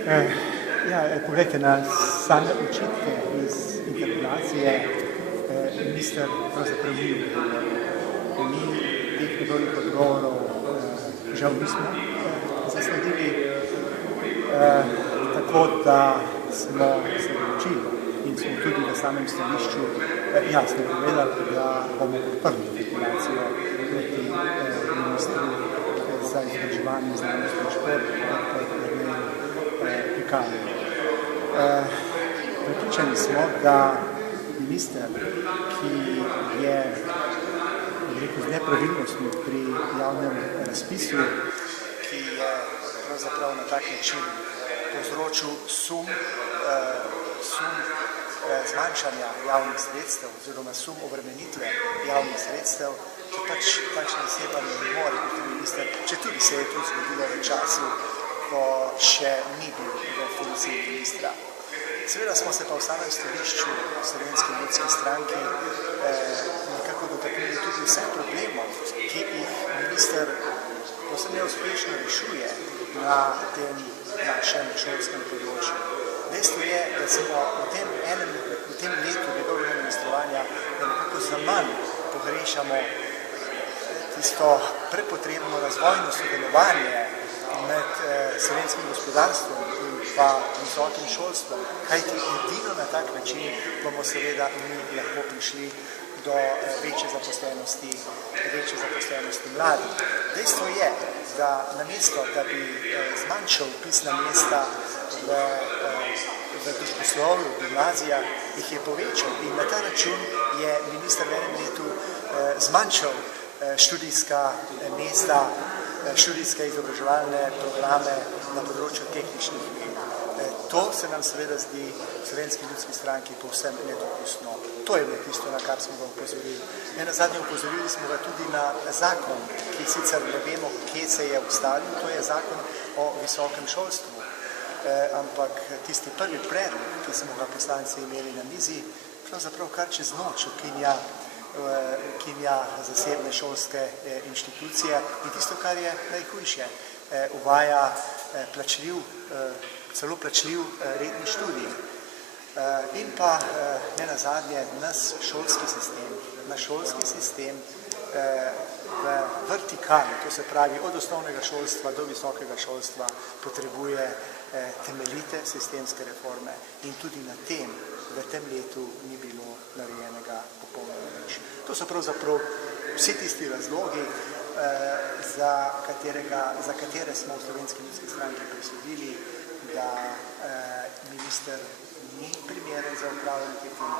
Poglejte, na same očitke iz interpelacije minister pravzaprav ni odgovoril. Mi teh njegovih odgovorov žal nismo zasledili, tako da smo se odločili in smo tudi v samem stališču jasno povedali, da bomo podprli interpelacijo proti ministru za izobraževanje, znanost in šport, Pikalju. Prepričani smo, da minister, ki je z nepravilnostmi pri javnem razpisu, ki je pravzaprav na tak način povzročil sum zmanjšanja javnih sredstev oziroma sum obremenitve javnih sredstev, ki pač takšna oseba ne more biti minister, če tudi se je to zgodilo v času, ko še ni bil v funkciji ministra. Seveda smo se pa v samem stališču Slovenske ljudske stranke nekako dotaknili tudi vseh problemov, ki jih minister povsem neuspešno rešuje na tem našem šolskem področju. Dejstvo je, da smo v tem letu njegovega ministrovanja nekako zaman pogrešamo tisto prepotrebno razvojno sodelovanje med slovenskim gospodarstvom in pa visokim šolstvom, kajti edino na tak način bomo seveda mi lahko prišli do večje zaposlenosti mladih. Dejstvo je, da namesto, da bi zmanjšal vpisna mesta v družboslovju, v gimnazijah, jih je povečal in na ta račun je minister v enem letu zmanjšal študijska mesta, študijske izobraževalne programe na področju tehničnih ved. To se nam seveda zdi v Slovenski ljudski stranki povsem nedopustno. To je bilo tisto, na kar smo ga upozorili. Nenazadnje upozorili smo ga tudi na zakon, ki sicer ne vemo, kje se je ustavil, to je zakon o visokem šolstvu. Ampak tisti prvi predlog, ki smo ga poslanci imeli na mizi, pravzaprav kar čez noč ukinja zasebne šolske inštitucije in tisto, kar je najhujše, uvaja celo plačljiv redni študij. In pa nenazadnje naš šolski sistem v vertikali, to se pravi od osnovnega šolstva do visokega šolstva, potrebuje temeljite sistemske reforme in tudi na tem v tem letu ni bilo narejenega popolnoma nič. To so pravzaprav vsi tisti razlogi, za katere smo v Slovenski ljudski stranki presodili, da minister ni primeren za upravljanje te funkcije.